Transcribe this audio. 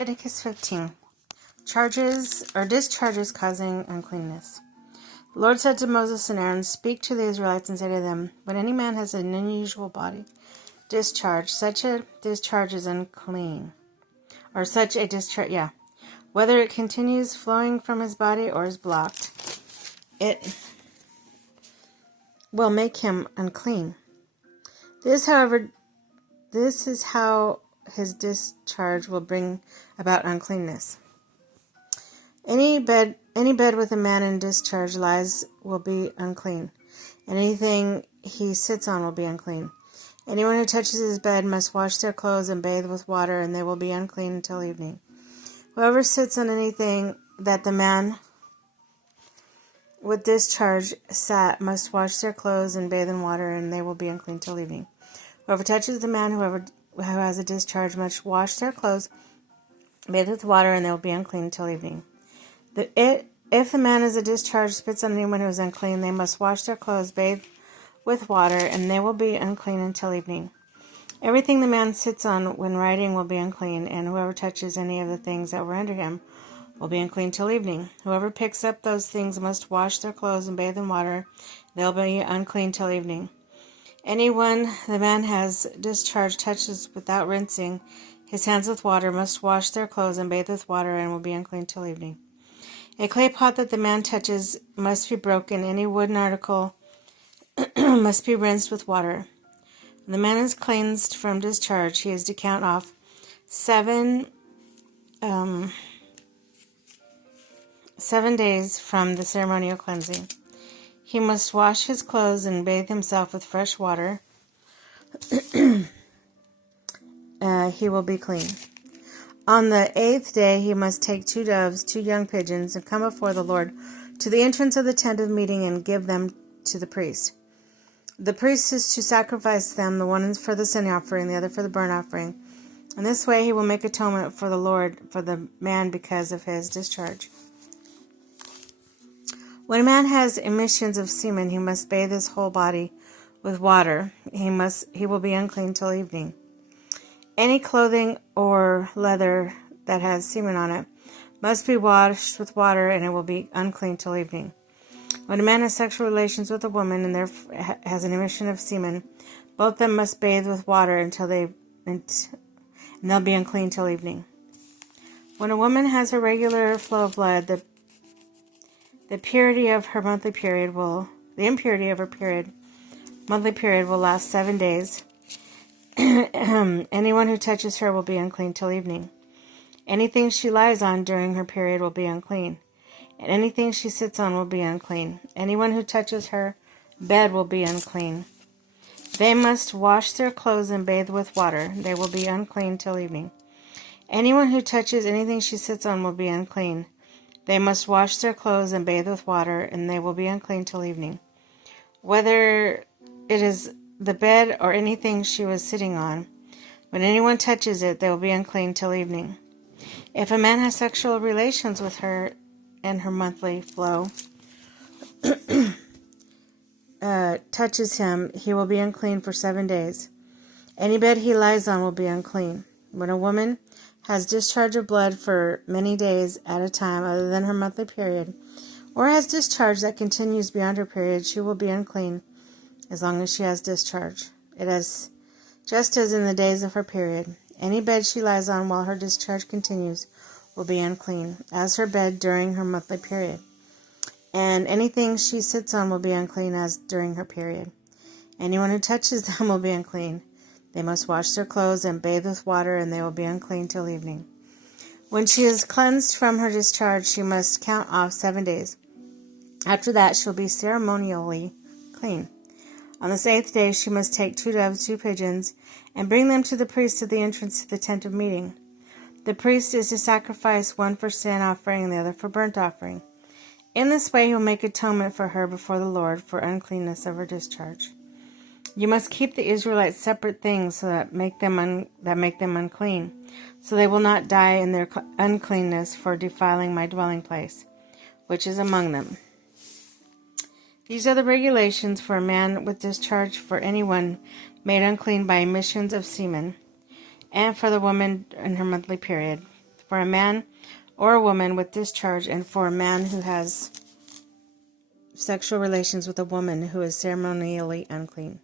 Leviticus 15. Charges or discharges causing uncleanness. The Lord said to Moses and Aaron, "Speak to the Israelites and say to them, when any man has an unusual body discharge, such a discharge is unclean." Or such a discharge, whether it continues flowing from his body or is blocked, it will make him unclean. This is how his discharge will bring about uncleanness. Any bed with a man in discharge lies will be unclean. Anything he sits on will be unclean. Anyone who touches his bed must wash their clothes and bathe with water, and they will be unclean until evening. Whoever sits on anything that the man with discharge sat must wash their clothes and bathe in water, and they will be unclean till evening. Whoever touches the man who has a discharge must wash their clothes, bathe with water, and they will be unclean until evening. If the man has a discharge spits on anyone who is unclean, they must wash their clothes, bathe with water, and they will be unclean until evening. Everything the man sits on when riding will be unclean, and whoever touches any of the things that were under him will be unclean till evening. Whoever picks up those things must wash their clothes and bathe in water. They'll be unclean till evening. Anyone the man has discharged touches without rinsing his hands with water must wash their clothes and bathe with water, and will be unclean till evening. A clay pot that the man touches must be broken. Any wooden article must be rinsed with water. When the man is cleansed from discharge, he is to count off 7 days from the ceremonial cleansing. He must wash his clothes and bathe himself with fresh water. He will be clean. On the 8th day he must take 2 doves, 2 young pigeons, and come before the Lord to the entrance of the tent of meeting and give them to the priest. The priest is to sacrifice them, the one is for the sin offering, the other for the burnt offering. In this way he will make atonement for the Lord for the man because of his discharge. When a man has emissions of semen, he must bathe his whole body with water. He will be unclean till evening. Any clothing or leather that has semen on it must be washed with water, and it will be unclean till evening. When a man has sexual relations with a woman and there has an emission of semen, both of them must bathe with water and they'll be unclean till evening. When a woman has a regular flow of blood, the impurity of her monthly period will last 7 days. Anyone who touches her will be unclean till evening. Anything she lies on during her period will be unclean, and anything she sits on will be unclean. Anyone who touches her bed will be unclean. They must wash their clothes and bathe with water. They will be unclean till evening. Anyone who touches anything she sits on will be unclean. They must wash their clothes and bathe with water, and they will be unclean till evening. Whether it is the bed or anything she was sitting on, when anyone touches it, they will be unclean till evening. If a man has sexual relations with her in her monthly flow, touches him, he will be unclean for 7 days. Any bed he lies on will be unclean. When a woman has discharge of blood for many days at a time other than her monthly period, or has discharge that continues beyond her period, she will be unclean as long as she has discharge. It is just as in the days of her period. Any bed she lies on while her discharge continues will be unclean, as her bed during her monthly period. And anything she sits on will be unclean as during her period. Anyone who touches them will be unclean. They must wash their clothes and bathe with water, and they will be unclean till evening. When she is cleansed from her discharge, she must count off 7 days. After that, she will be ceremonially clean. On this 8th day, she must take 2 doves, 2 pigeons, and bring them to the priest at the entrance to the tent of meeting. The priest is to sacrifice one for sin offering and the other for burnt offering. In this way, he will make atonement for her before the Lord for uncleanness of her discharge. You must keep the Israelites separate things that make them unclean, so they will not die in their uncleanness for defiling my dwelling place, which is among them. These are the regulations for a man with discharge, for anyone made unclean by emissions of semen, and for the woman in her monthly period, for a man or a woman with discharge, and for a man who has sexual relations with a woman who is ceremonially unclean.